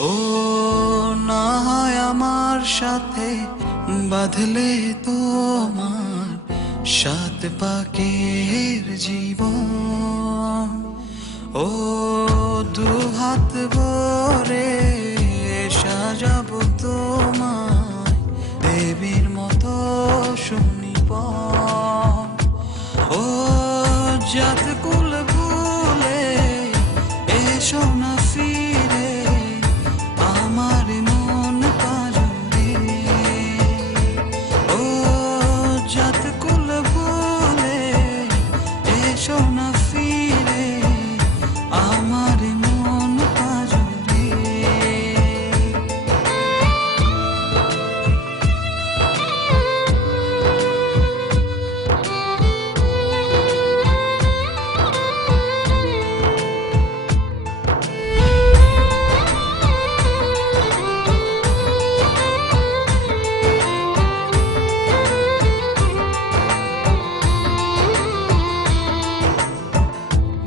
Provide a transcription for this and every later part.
ও না হয় আমার সাথে বাঁধলে তোমার সাত পাকের জীবন। ও দু হাত ভরে সাজাবো তোমায় দেবীর মতো সুনিপন। ও জাত কুল ভুলে এসো না ফিরে আমার মন পাজরে। ও জাত কুল ভুলে এসো না ফিরে আমার মন পাজরে।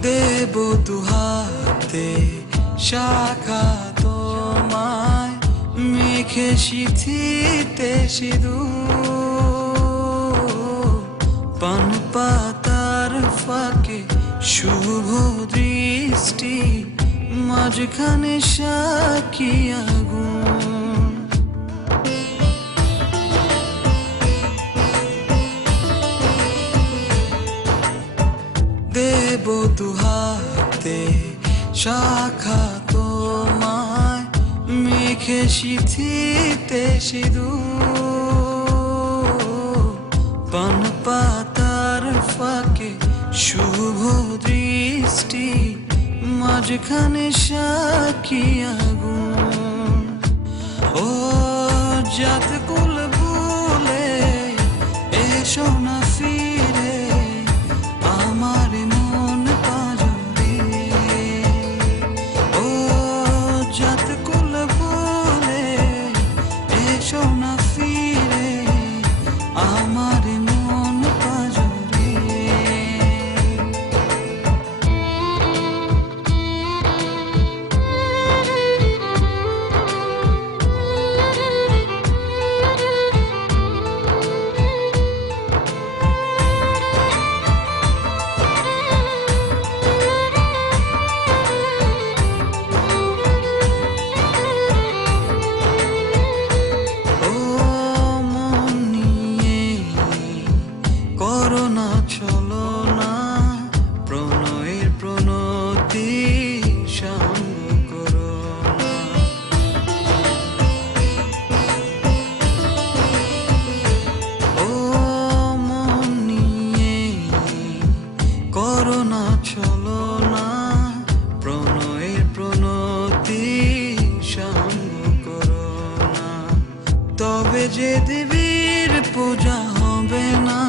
দেব দুহাতে শাখা তোমায় মেখে সিথিতে সিঁদুর। পান পাতার ফাঁকে শুভ দৃষ্টি মাঝখানে সাক্ষী আগুন। দেব দুহাতে শাখা তোমায় মেখে সিথিতে সিঁদুর। পান পাতার ফাঁকে শুভ দৃষ্টি মাঝখানে সাক্ষী আগুন। ও জাত কুল ভুলে এসো না ফিরে আমার মন পাজরে। ও জাত কুল ভুলে এসো না ফিরে আমার মন পাজরে। ও মন নিয়ে করো না চলো না প্রণয়ের প্রণতি সঙ্গ করো না। ও মন নিয়ে করো না চলো না প্রণয়ের প্রণতি সঙ্গ করো না। তবে যে দেবীর পূজা হবে না।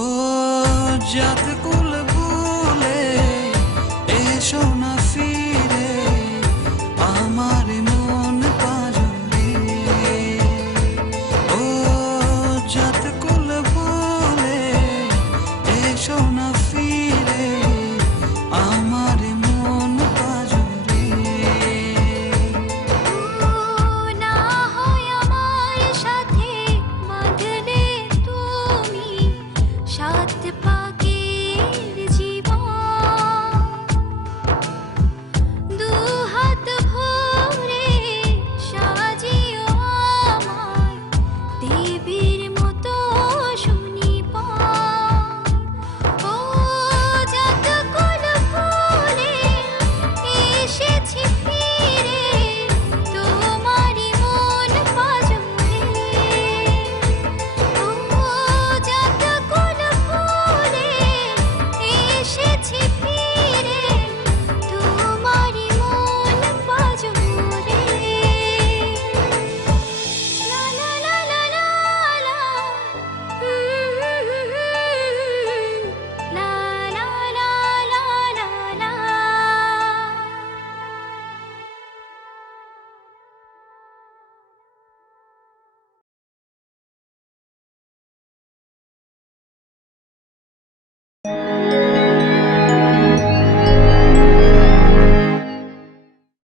ও জাত